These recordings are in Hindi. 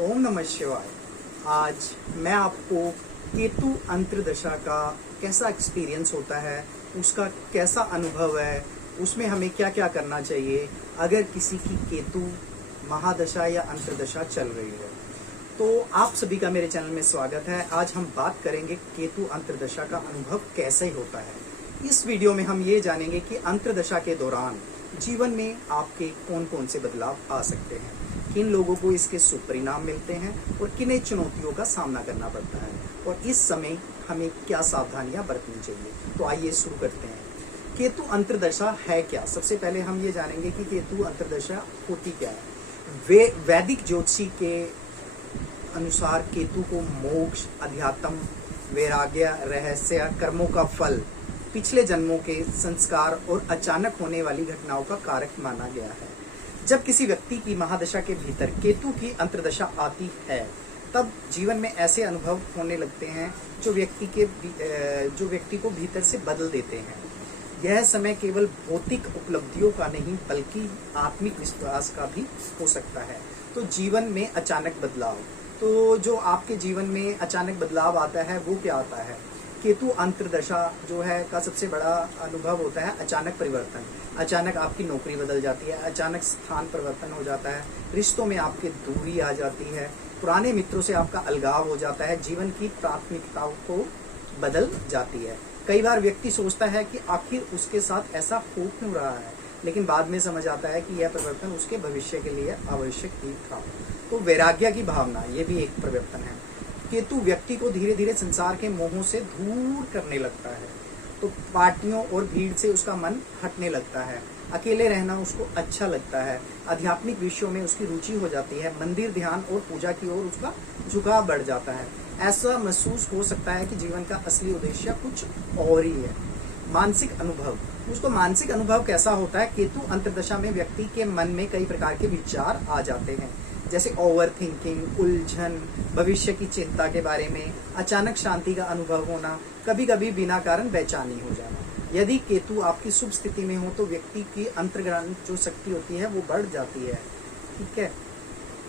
ओम नमः शिवाय। आज मैं आपको केतु अंतर्दशा का कैसा एक्सपीरियंस होता है, उसका कैसा अनुभव है, उसमें हमें क्या क्या करना चाहिए अगर किसी की केतु महादशा या अंतर्दशा चल रही है। तो आप सभी का मेरे चैनल में स्वागत है। आज हम बात करेंगे केतु अंतर्दशा का अनुभव कैसे होता है। इस वीडियो में हम ये जानेंगे कि अंतर्दशा के दौरान जीवन में आपके कौन कौन से बदलाव आ सकते हैं, किन लोगों को इसके शुभ परिणाम मिलते हैं और किन्हें चुनौतियों का सामना करना पड़ता है और इस समय हमें क्या सावधानियां बरतनी चाहिए। तो आइए शुरू करते हैं। केतु अंतर्दशा है क्या? सबसे पहले हम ये जानेंगे कि केतु अंतर्दशा होती क्या है। वैदिक ज्योतिषी के अनुसार केतु को मोक्ष, अध्यात्म, वैराग्य, रहस्य, कर्मों का फल, पिछले जन्मों के संस्कार और अचानक होने वाली घटनाओं का कारक माना गया है। जब किसी व्यक्ति की महादशा के भीतर केतु की अंतर्दशा आती है तब जीवन में ऐसे अनुभव होने लगते हैं जो व्यक्ति को भीतर से बदल देते हैं। यह समय केवल भौतिक उपलब्धियों का नहीं बल्कि आत्मिक विश्वास का भी हो सकता है। तो जीवन में अचानक बदलाव, तो जो आपके जीवन में अचानक बदलाव आता है वो क्या आता है? केतु अंतर्दशा जो है का सबसे बड़ा अनुभव होता है अचानक परिवर्तन। अचानक आपकी नौकरी बदल जाती है, अचानक स्थान परिवर्तन हो जाता है, रिश्तों में आपके दूरी आ जाती है, पुराने मित्रों से आपका अलगाव हो जाता है, जीवन की प्राथमिकताओं को बदल जाती है। कई बार व्यक्ति सोचता है कि आखिर उसके साथ ऐसा हो क्यों रहा है, लेकिन बाद में समझ आता है कि यह परिवर्तन उसके भविष्य के लिए आवश्यक ही था। तो वैराग्य की भावना, ये भी एक परिवर्तन है। केतु व्यक्ति को धीरे धीरे संसार के मोहों से दूर करने लगता है। तो पार्टियों और भीड़ से उसका मन हटने लगता है, अकेले रहना उसको अच्छा लगता है, आध्यात्मिक विषयों में उसकी रुचि हो जाती है, मंदिर, ध्यान और पूजा की ओर उसका झुकाव बढ़ जाता है। ऐसा महसूस हो सकता है कि जीवन का असली उद्देश्य कुछ और ही है। मानसिक अनुभव, उसको मानसिक अनुभव कैसा होता है? केतु अंतर्दशा में व्यक्ति के मन में कई प्रकार के विचार आ जाते हैं, जैसे ओवर थिंकिंग, उलझन, भविष्य की चिंता के बारे में, अचानक शांति का अनुभव होना, कभी कभी बिना कारण बेचैनी हो जाना। यदि केतु आपकी शुभ स्थिति में हो तो व्यक्ति की अंतर्ग्रहण जो शक्ति होती है वो बढ़ जाती है। ठीक है।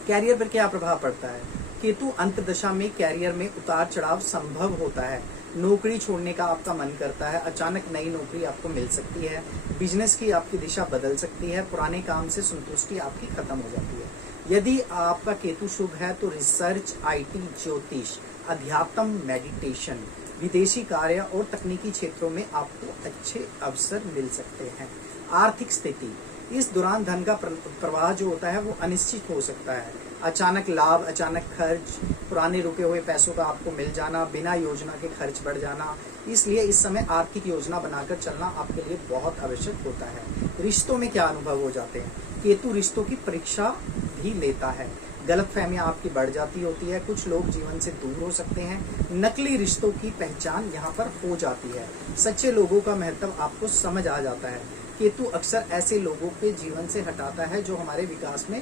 कैरियर पर क्या प्रभाव पड़ता है? केतु अंतर्दशा में कैरियर में उतार चढ़ाव संभव होता है। नौकरी छोड़ने का आपका मन करता है, अचानक नई नौकरी आपको मिल सकती है, बिजनेस की आपकी दिशा बदल सकती है, पुराने काम से संतुष्टि आपकी खत्म हो जाती है। यदि आपका केतु शुभ है तो रिसर्च, आईटी, ज्योतिष, अध्यात्म, मेडिटेशन, विदेशी कार्य और तकनीकी क्षेत्रों में आपको अच्छे अवसर मिल सकते हैं। आर्थिक स्थिति, इस दौरान धन का प्रवाह जो होता है वो अनिश्चित हो सकता है। अचानक लाभ, अचानक खर्च, पुराने रुके हुए पैसों का आपको मिल जाना, बिना योजना के खर्च बढ़ जाना। इसलिए इस समय आर्थिक योजना बनाकर चलना आपके लिए बहुत आवश्यक होता है। रिश्तों में क्या अनुभव हो जाते हैं? केतु रिश्तों की परीक्षा भी लेता है। गलतफहमियां आपकी बढ़ जाती होती है, कुछ लोग जीवन से दूर हो सकते हैं, नकली रिश्तों की पहचान यहाँ पर हो जाती है, सच्चे लोगों का महत्व आपको समझ आ जाता है। केतु अक्सर ऐसे लोगों के जीवन से हटाता है जो हमारे विकास में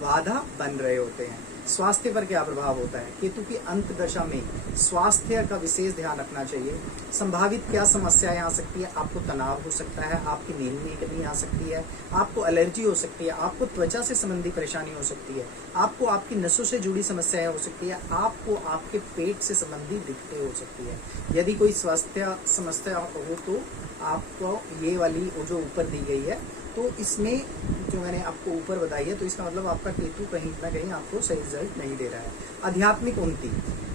बाधा बन रहे होते हैं। स्वास्थ्य पर क्या प्रभाव होता है? केतु की अंतर्दशा में स्वास्थ्य का विशेष ध्यान रखना चाहिए। संभावित क्या समस्याएं आ सकती है? आपको तनाव हो सकता है, आपकी नींद में कमी आ सकती है, आपको एलर्जी हो सकती है, आपको त्वचा से संबंधी परेशानी हो सकती है, आपको आपकी नसों से जुड़ी समस्याएं हो सकती है, आपको आपके पेट से संबंधी दिक्कतें हो सकती है। यदि कोई स्वास्थ्य समस्या हो तो आपको ये वाली जो ऊपर दी गई है तो इसमें जो मैंने आपको ऊपर बताई है तो इसका मतलब आपका केतु कहीं ना कहीं आपको सही रिजल्ट नहीं दे रहा है। आध्यात्मिक उन्नति,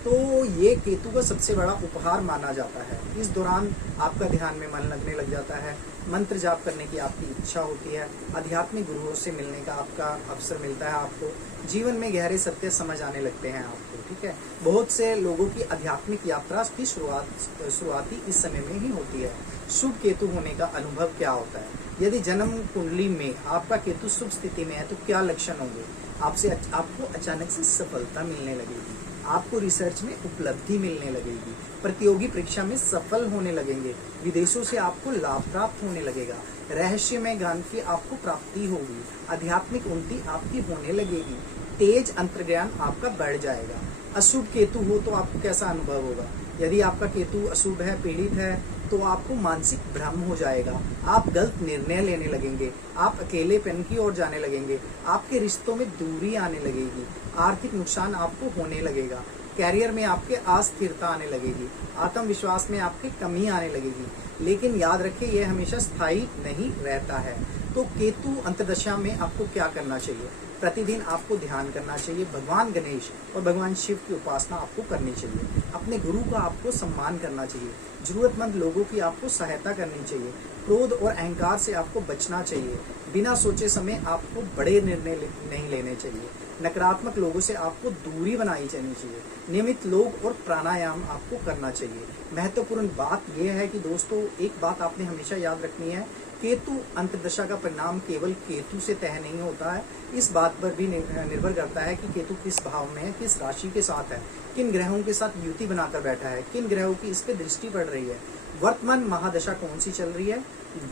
तो ये केतु का सबसे बड़ा उपहार माना जाता है। इस दौरान आपका ध्यान में मन लगने लग जाता है, मंत्र जाप करने की आपकी इच्छा होती है, आध्यात्मिक गुरुओं से मिलने का आपका अवसर मिलता है, आपको जीवन में गहरे सत्य समझ आने लगते हैं आपको। ठीक है। बहुत से लोगों की आध्यात्मिक यात्रा की शुरुआती इस समय में ही होती है। शुभ केतु होने का अनुभव क्या होता है? यदि जन्म कुंडली में आपका केतु शुभ स्थिति में है तो क्या लक्षण होंगे? आपको अचानक से सफलता मिलने लगेगी, आपको रिसर्च में उपलब्धि मिलने लगेगी, प्रतियोगी परीक्षा में सफल होने लगेंगे, विदेशों से आपको लाभ प्राप्त होने लगेगा, रहस्यमय ज्ञान की आपको प्राप्ति होगी, आध्यात्मिक उन्नति आपकी होने लगेगी, तेज अंतर्ज्ञान आपका बढ़ जाएगा। अशुभ केतु हो तो आपको कैसा अनुभव होगा? यदि आपका केतु अशुभ है, पीड़ित है, तो आपको मानसिक भ्रम हो जाएगा, आप गलत निर्णय लेने लगेंगे, आप अकेलेपन की ओर जाने लगेंगे, आपके रिश्तों में दूरी आने लगेगी, आर्थिक नुकसान आपको होने लगेगा, कैरियर में आपके अस्थिरता आने लगेगी, आत्मविश्वास में आपके कमी आने लगेगी। लेकिन याद रखें, यह हमेशा स्थायी नहीं रहता है। तो केतु अंतर्दशा में आपको क्या करना चाहिए? प्रतिदिन आपको ध्यान करना चाहिए, भगवान गणेश और भगवान शिव की उपासना आपको करनी चाहिए, अपने गुरु का आपको सम्मान करना चाहिए, जरूरतमंद लोगों की आपको सहायता करनी चाहिए, क्रोध और अहंकार से आपको बचना चाहिए, बिना सोचे समय आपको बड़े निर्णय नहीं लेने चाहिए, नकारात्मक लोगों से आपको दूरी बनाई जानी चाहिए, नियमित योग और प्राणायाम आपको करना चाहिए। महत्वपूर्ण बात यह है कि दोस्तों, एक बात आपने हमेशा याद रखनी है, केतु अंतर्दशा का परिणाम केवल केतु से तय नहीं होता है, इस बात पर भी निर्भर करता है कि केतु किस भाव में है, किस राशि के साथ है, किन ग्रहों के साथ युति बनाकर बैठा है, किन ग्रहों की इस पे दृष्टि पड़ रही है, वर्तमान महादशा कौन सी चल रही है,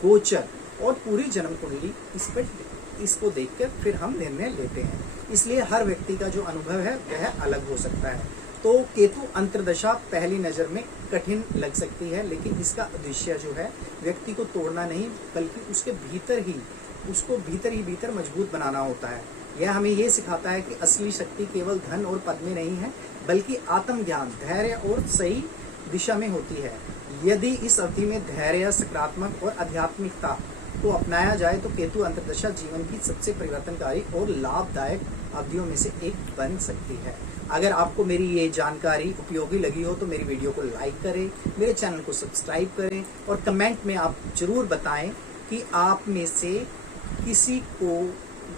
गोचर और पूरी जन्म कुंडली इसको देखकर फिर हम निर्णय लेते हैं। इसलिए हर व्यक्ति का जो अनुभव है वह अलग हो सकता है। तो केतु अंतर्दशा पहली नजर में कठिन लग सकती है, लेकिन इसका उद्देश्य जो है व्यक्ति को तोड़ना नहीं, बल्कि उसको भीतर ही भीतर मजबूत बनाना होता है। यह हमें ये सिखाता है कि असली शक्ति केवल धन और पद में नहीं है, बल्कि आत्मज्ञान, धैर्य और सही दिशा में होती है। यदि इस अवधि में धैर्य, सकारात्मक और आध्यात्मिकता को अपनाया जाए तो केतु अंतर्दशा जीवन की सबसे परिवर्तनकारी और लाभदायक अवधियों में से एक बन सकती है। अगर आपको मेरी ये जानकारी उपयोगी लगी हो तो मेरी वीडियो को लाइक करें, मेरे चैनल को सब्सक्राइब करें और कमेंट में आप जरूर बताएं कि आप में से किसी को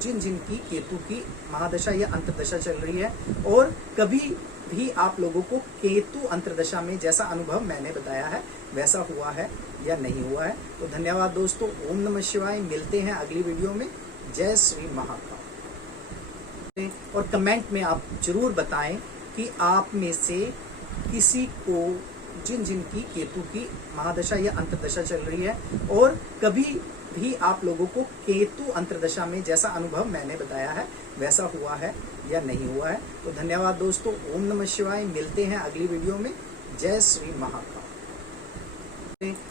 जिन की केतु की महादशा या अंतर्दशा चल रही है और कभी भी आप लोगों को केतु अंतर्दशा में जैसा अनुभव मैंने बताया है वैसा हुआ है या नहीं हुआ है। तो धन्यवाद दोस्तों। ओम नमः शिवाय। मिलते हैं अगली वीडियो में। जय श्री महाकाल। और कमेंट में आप जरूर बताएं कि आप में से किसी को जिन की केतु की महादशा या अंतर्दशा चल रही है और कभी भी आप लोगों को केतु अंतर्दशा में जैसा अनुभव मैंने बताया है वैसा हुआ है या नहीं हुआ है। तो धन्यवाद दोस्तों। ओम नमः शिवाय। मिलते हैं अगली वीडियो में। जय श्री महाकाल।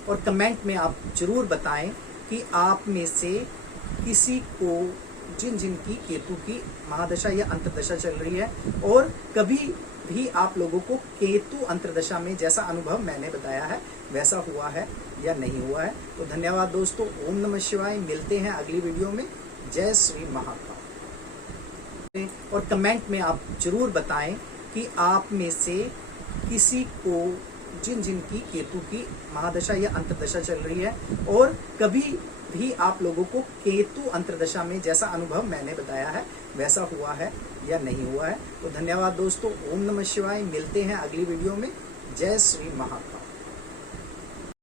और कमेंट में आप जरूर बताएं कि आप में से किसी को जिन की केतु की महादशा या अंतर्दशा चल रही है और कभी भी आप लोगों को केतु अंतर्दशा में जैसा अनुभव मैंने बताया है वैसा हुआ है या नहीं हुआ है। तो धन्यवाद दोस्तों। ओम नमः शिवाय। मिलते हैं अगली वीडियो में। जय श्री महाकाल। और कमेंट में आप जरूर बताएं कि आप में से किसी को जिन की केतु की महादशा या अंतर्दशा चल रही है और कभी भी आप लोगों को केतु अंतर्दशा में जैसा अनुभव मैंने बताया है वैसा हुआ है या नहीं हुआ है। तो धन्यवाद दोस्तों। ओम नमः शिवाय। मिलते हैं अगली वीडियो में। जय श्री महाकाल।